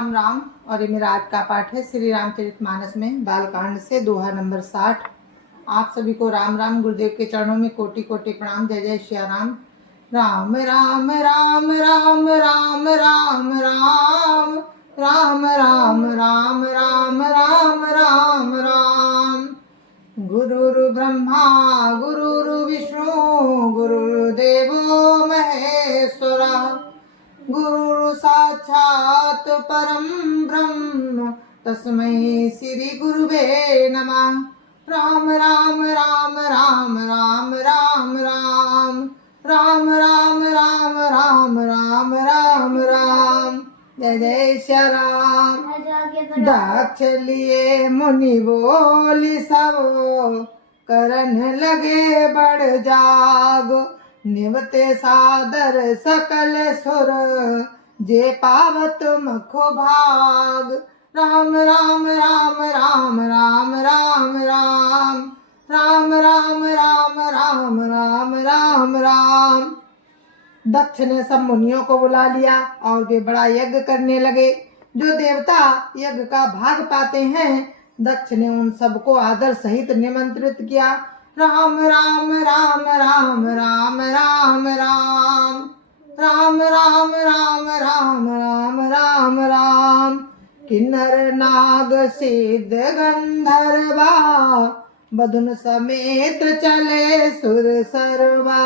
राम राम। और ये मेरा आज का पाठ है श्री रामचरितमानस में बालकांड से दोहा नंबर 60। आप सभी को राम राम। गुरुदेव के चरणों में कोटि कोटि प्रणाम। जय जय श्री राम। राम राम राम राम राम राम राम राम राम राम राम राम राम राम। गुरुर् ब्रह्मा गुरुर् विष्णु गुरुर्देवो महेश्वरा गुरु साक्षात् परम ब्रह्म तस्मै श्री गुरुवे नमः। राम राम राम राम राम राम राम राम राम राम राम राम राम राम। जय जय श्री राम। दक्ष लिए मुनि बोली सब करन लगे बड़ जाग निवते सादर सकल सुर जे पावत मखो भाग। राम राम राम राम राम राम राम राम राम राम राम राम राम राम। दक्ष ने सब मुनियों को बुला लिया और वे बड़ा यज्ञ करने लगे। जो देवता यज्ञ का भाग पाते हैं, दक्ष ने उन सबको आदर सहित निमंत्रित किया। राम राम राम राम राम राम राम राम राम राम राम राम राम राम। किन्नर नाग सिद्ध गंधर्वा बधुन समेत चले सुर सरवा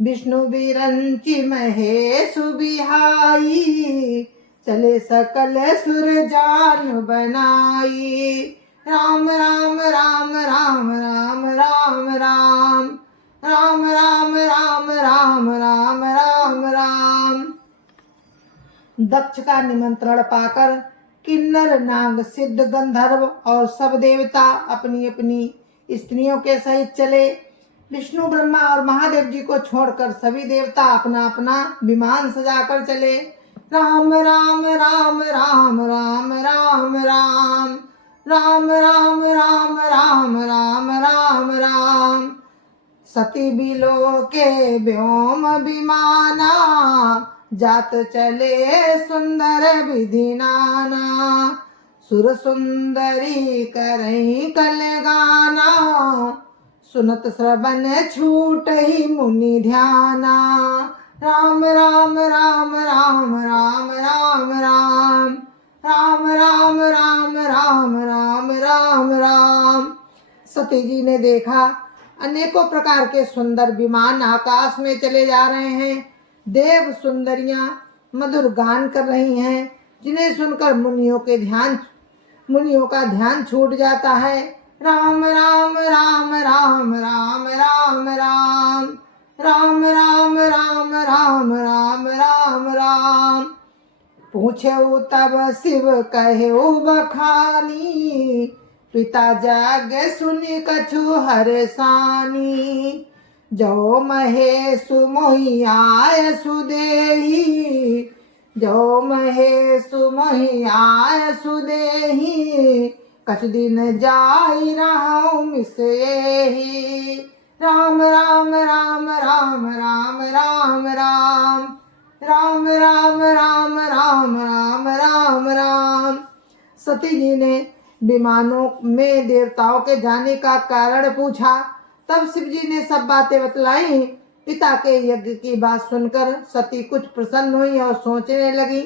विष्णु बिरंची महेश बिहाई चले सकल सुर जान बनाई। राम राम राम राम राम राम राम राम राम राम राम राम राम राम। दक्ष का निमंत्रण पाकर किन्नर नाग सिद्ध गंधर्व और सब देवता अपनी अपनी स्त्रियों के सहित चले। विष्णु ब्रह्मा और महादेव जी को छोड़कर सभी देवता अपना अपना विमान सजाकर चले। राम राम राम राम राम राम राम राम राम राम राम राम राम राम। सती बिलो के व्योम विमाना जात चले सुंदर विधि नाना सुर सुंदरी करई कल गाना सुनत श्रवण छूट ही मुनि ध्याना। राम राम राम राम राम राम राम राम राम राम राम राम राम राम। सती जी ने देखा अनेकों प्रकार के सुंदर विमान आकाश में चले जा रहे हैं। देव सुंदरियां मधुर गान कर रही हैं, जिन्हें सुनकर मुनियों का ध्यान छूट जाता है। राम राम राम राम राम राम राम राम राम राम राम राम राम राम। पूछे तब शिव कहे बखानी पिता जाग सुनि कछु हरसानी जो महेश मोहि आय सुदेही जो महेश मोहि आय सुदेही कछु दिन जाई रहूं मिसेही। राम राम राम राम राम राम राम राम राम राम राम राम राम राम। सती जी ने विमानों में देवताओं के जाने का कारण पूछा। तब शिव जी ने सब बातें बतलाई। पिता के यज्ञ की बात सुनकर सती कुछ प्रसन्न हुई और सोचने लगी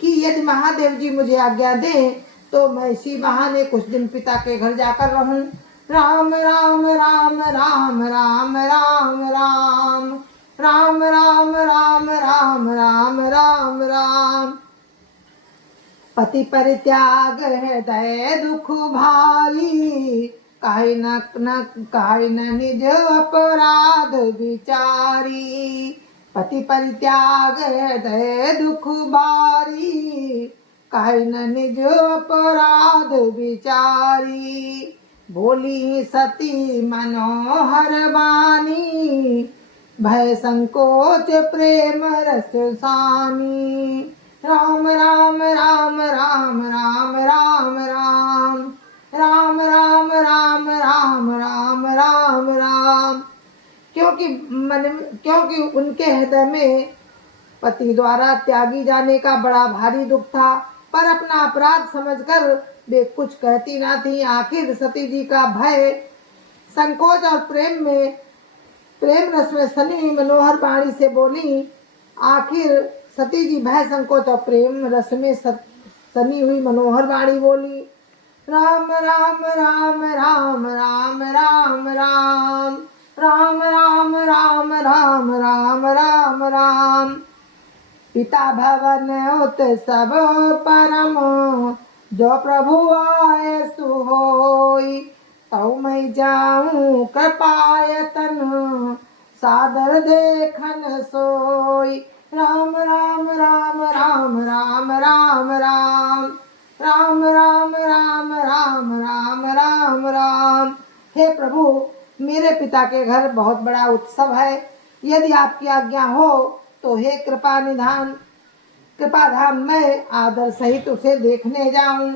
कि यदि महादेव जी मुझे आज्ञा दें तो मैं इसी बहाने कुछ दिन पिता के घर जाकर रहूं। राम राम राम राम राम राम राम राम राम राम राम राम राम राम। पति परित्याग हृदय दुख भारी काहे न निज अपराध विचारी। पति परित्याग हृदय दुख भारी काहे न निज अपराध विचारी। बोली सती मनोहर वाणी भय संकोच प्रेम रस सानी। राम राम राम राम राम राम राम राम राम राम राम राम राम राम। क्योंकि उनके हृदय में पति द्वारा त्यागी जाने का बड़ा भारी दुख था, पर अपना अपराध समझकर वे कुछ कहती ना थी। आखिर सती जी का भय, संकोच और प्रेम रस में सनी मनोहर वाणी से बोली। आखिर सती जी भय, संकोच और प्रेम रस में सनी हुई मनोहर वाणी बोली। राम राम राम राम राम राम राम राम राम राम राम राम राम राम। पिता भवन उत्सव परम, जो प्रभु आए सुहोई। तौ मैं जाऊं कृपायतन, सादर देखन सोई। राम राम राम राम राम राम राम राम राम राम राम राम राम राम। हे प्रभु, मेरे पिता के घर बहुत बड़ा उत्सव है। यदि आपकी आज्ञा हो तो हे कृपाधाम मैं आदर सहित उसे देखने जाऊं।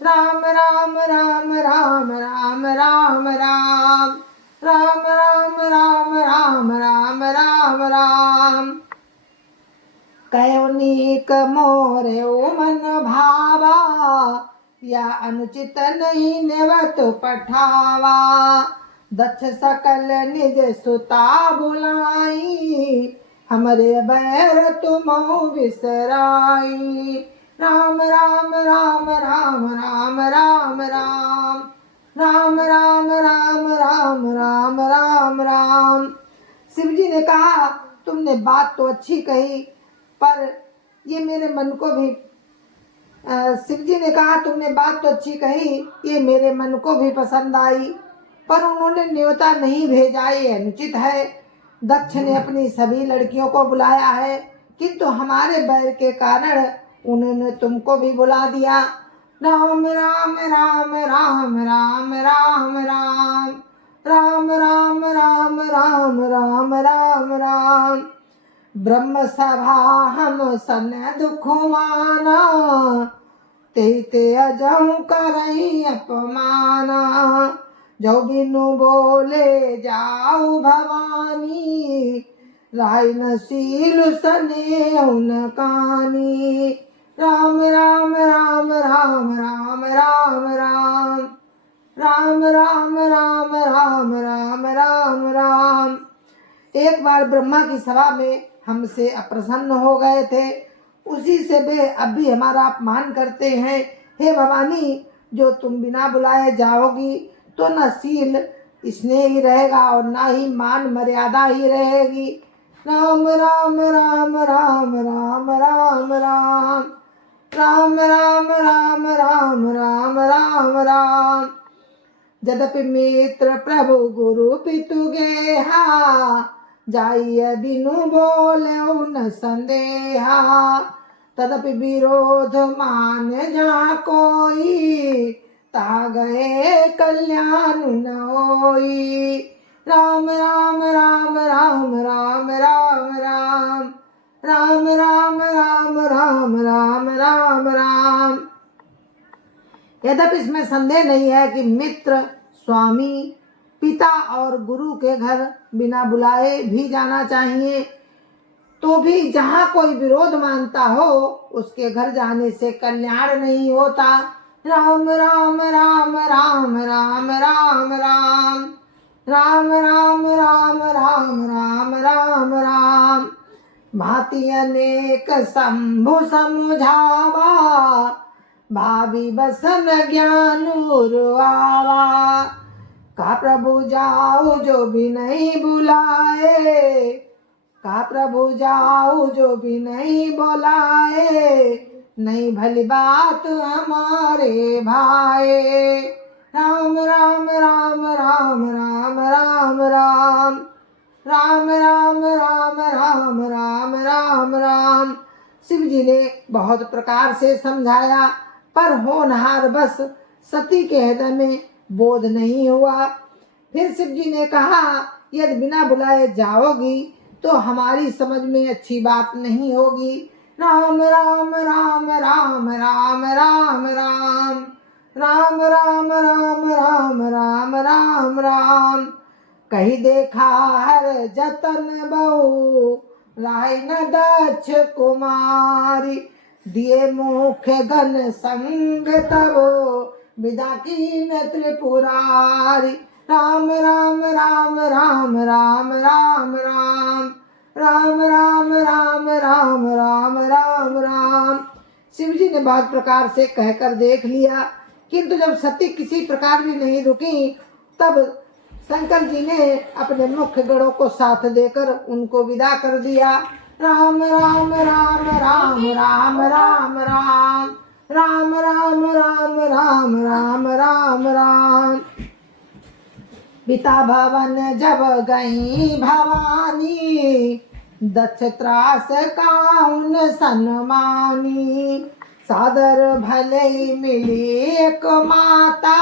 राम राम राम राम राम राम राम राम राम राम राम राम राम राम। कयोनिक मोरे मन भावा, या अनुचित नहीं नेवत पठावा। दक्ष सकल निज सुता बुलाई, हमरे बैर तुम विसराई। राम राम राम राम राम राम राम राम राम राम राम राम राम राम। शिव जी ने कहा, तुमने बात तो अच्छी कही, पर ये मेरे मन को भी शिव जी ने कहा, तुमने बात तो अच्छी कही, ये मेरे मन को भी पसंद आई, पर उन्होंने न्योता नहीं भेजा, ये अनुचित है। दक्ष ने अपनी सभी लड़कियों को बुलाया है, किंतु हमारे बैर के कारण उन्होंने तुमको भी बुला दिया। राम राम राम राम राम राम राम राम राम राम राम राम राम राम। ब्रह्म सभा हम सन दुख माना, ते अजहु करई अपमाना। जो बिनु बोले जाऊ भवानी, राय नसील सने उन कानी। राम राम राम राम राम राम राम राम राम राम राम राम राम राम। एक बार ब्रह्मा की सभा में हमसे अप्रसन्न हो गए थे, उसी से वे अब भी हमारा अपमान करते हैं। हे भवानी, जो तुम बिना बुलाए जाओगी तो न शील स्नेह ही रहेगा और न ही मान मर्यादा ही रहेगी। राम राम राम राम राम राम राम राम राम राम राम राम राम राम। यद्यपि मित्र प्रभु गुरु पितु गेहा, जाइय बिनु बोले न संदेहा। तदपि विरोध मान जहाँ कोई, ता गए कल्याण न होई। राम राम राम राम राम राम राम राम राम राम राम राम राम राम। यद्यपि इसमें संदेह नहीं है कि मित्र, स्वामी, पिता और गुरु के घर बिना बुलाए भी जाना चाहिए, तो भी जहाँ कोई विरोध मानता हो उसके घर जाने से कल्याण नहीं होता। राम राम राम राम राम राम राम राम राम राम राम राम राम राम। भांति अनेक शंभु समझावा, भावी बसन ज्ञान उर्वावा। का प्रभु जाओ जो भी नहीं बुलाए, का प्रभु जाओ जो भी नहीं बुलाए। नहीं भली बात हमारे भाई। राम राम राम राम राम राम राम राम राम राम राम राम राम राम। शिव जी ने बहुत प्रकार से समझाया, पर होनहार बस सती के हृदय में बोध नहीं हुआ। फिर शिव जी ने कहा, यदि बिना बुलाए जाओगी तो हमारी समझ में अच्छी बात नहीं होगी। राम राम राम राम राम राम राम राम राम राम राम राम राम राम। कही देखा हर जतन बहु, राय न दक्ष कुमारी। दिए मुख्य घन संग तब विदा कीन त्रिपुरारी। राम राम राम राम राम राम राम राम राम राम राम राम राम राम। शिव जी ने बहुत प्रकार से कहकर देख लिया, किंतु जब सती किसी प्रकार भी नहीं रुकी, तब शंकर जी ने अपने मुख्य गणों को साथ देकर उनको विदा कर दिया। राम राम राम राम राम राम राम राम राम राम राम राम राम राम। पिता भवन जब गई भवानी, दक्ष त्रास काउन सन्मानी। सादर भले मिली एक माता,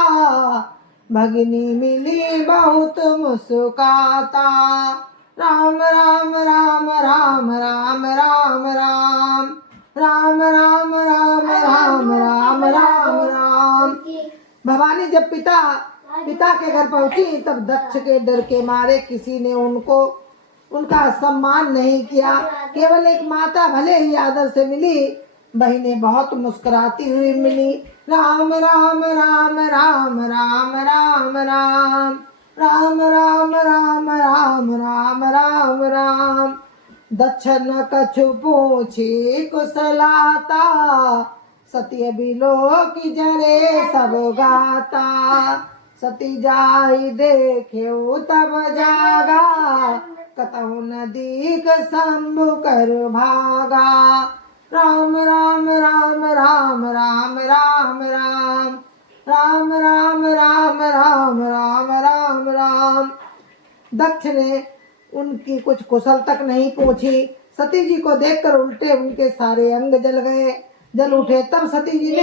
भगिनी मिली बहुत मुस्काता। राम राम राम राम राम राम राम राम राम राम राम राम राम राम। भवानी जब पिता के घर पहुंची, तब दक्ष के डर के मारे किसी ने उनका सम्मान नहीं किया। केवल एक माता भले ही आदर से मिली, बहनें बहुत मुस्कुराती हुई मिली। राम राम राम राम राम राम राम राम राम राम राम राम राम राम। दक्ष न कछु पूछी कुशलाता, सत्य बिलो की जरे सब गाता। सती जाई देखे तब जागा, कतहु नदी का शंभु कर भागा। राम राम राम राम राम राम राम राम राम राम राम राम राम राम। दक्ष ने उनकी कुछ कुशल तक नहीं पूछी। सती जी को देखकर उल्टे उनके सारे अंग जल उठे। तब सती जी ने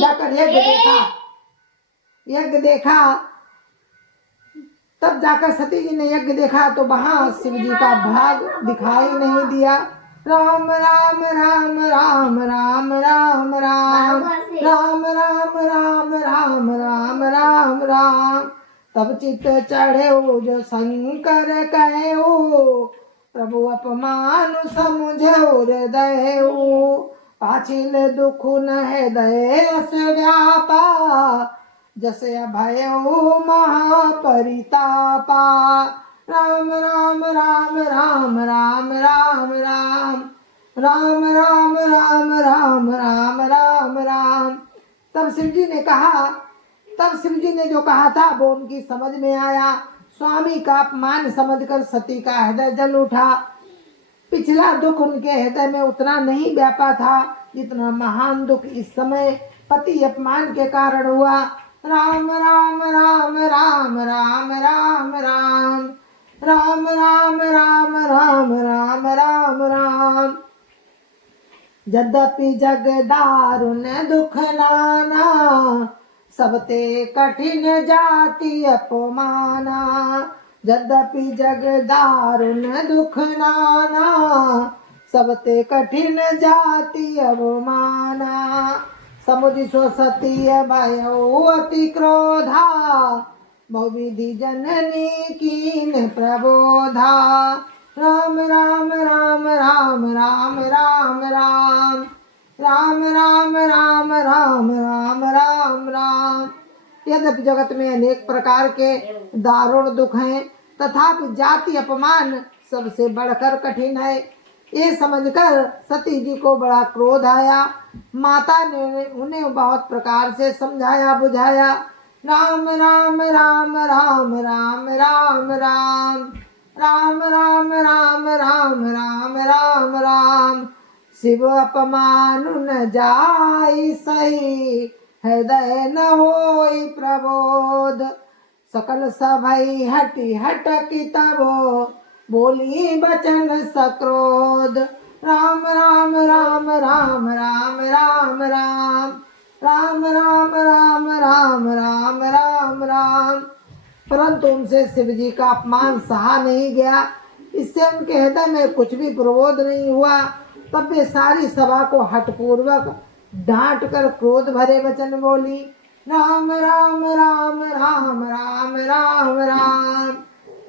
जाकर यज्ञ देखा। तब जाकर सती जी ने यज्ञ देखा तो वहां शिव जी का भाग दिखाई नहीं दिया। राम राम राम राम राम राम राम राम राम राम राम राम राम राम। तब चित्त चढ़े जो शंकर कहे, प्रभु अपमान समझो हृदय। पाछिल दुख न हृदय अस व्यापा, जसे अभय महापरितापा। राम राम राम राम राम राम राम राम राम राम राम राम राम राम। तब शिव जी ने जो कहा था वो उनकी समझ में आया। स्वामी का अपमान समझकर सती का हृदय जल उठा। पिछला दुख उनके हृदय में उतना नहीं व्यापा था जितना महान दुख इस समय पति अपमान के कारण हुआ। राम राम राम राम राम राम राम राम राम राम राम राम राम राम। यद्यपि जग दारुण दुख नाना, सबते कठिन जाति अपमाना। यद्यपि जग दारुण दुख नाना, सबते कठिन जाति अवमाना। समुझ सो सती भयो अति क्रोधा, बहुविधि जननी कीन प्रबोधा। राम राम राम राम राम राम राम राम राम राम राम राम राम राम। यद्यपि जगत में अनेक प्रकार के दारुण दुख हैं, तथापि जाति अपमान सबसे बढ़कर कठिन है। ये समझकर सती जी को बड़ा क्रोध आया। माता ने उन्हें बहुत प्रकार से समझाया बुझाया। राम राम राम राम राम राम राम राम राम राम राम राम राम राम। शिव अपमान न जाई सही, हृदय न होई प्रबोध। सकल सभई हटी हटकी तब, बोली बचन सक्रोध। राम राम राम राम राम राम राम राम राम राम राम राम राम राम। परंतु उनसे शिव जी का अपमान सहा नहीं गया। इससे उनके हृदय में कुछ भी प्रबोध नहीं हुआ। तब वे सारी सभा को हठपूर्वक डांट कर क्रोध भरे वचन बोली। राम राम राम राम राम राम राम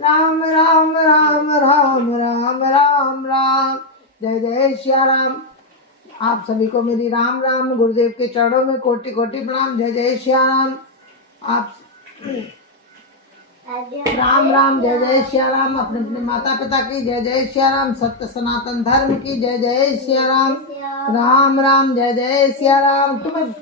राम राम राम राम राम राम राम। जय जय श्री राम। आप सभी को मेरी राम राम। गुरुदेव के चरणों में कोटि कोटि प्रणाम। जय जय श्या राम। आप राम राम। जय जय श्या राम। अपने अपने माता पिता की जय जय श्या राम। सत्य सनातन धर्म की जय जय श्या राम। राम राम। जय जय श्या राम। तुम्हें